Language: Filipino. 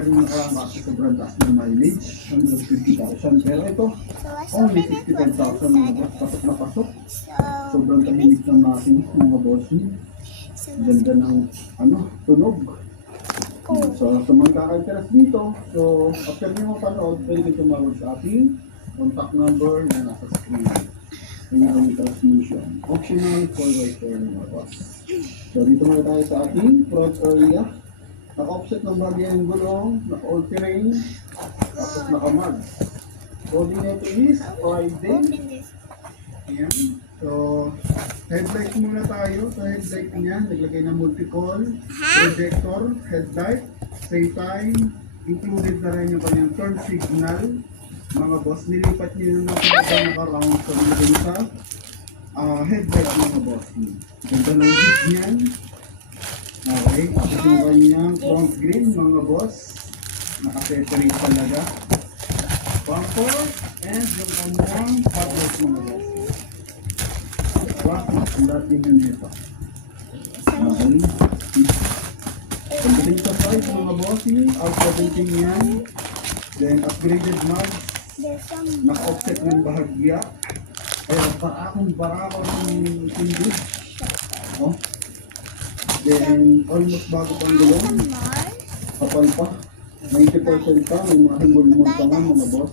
ka rin nakakasa sobrang taas ng mileage, 150,000. Pero ito, only 65,000 mga boss, pasok na pasok. Sobrang tahimik ng makina mga bossing. Ganda ng tunog. So, sa mga kaka-interest dito, so, after nyo mapanood, pwede kayo tumawag sa ating contact number na nasa screen. Yung aming transmission. Optional 4x4 mga boss. So, dito muna tayo sa ating front area. Naka-offset ng bagay ang gulong, naka-all terrain, tapos naka-mag. Coordinate is Friday. Ayan. So, headlight muna tayo. Sa headlight niya, naglagay ng multi-call, projector, headlight, same time, included na rin yung kanyang turn signal. Mga boss, nilipat nyo na naka-round sa nilagay sa headlight mga boss. Ganda ng heat niyan. Okay, tapos yung kanyang front green mga boss, naka-separate talaga. Bumper, and yung kanyang headlight mga boss. Ang dating yun nito. Okay. Pagdating sa price mga bossing, out 17 yan. Then upgraded mags. Naka-offset ng bahagya. Kaya parakong ng tindi. Oh. Then almost bago pang gulong. Kapal pa. 90% pa. May mga himul-mul pa nga mga boss.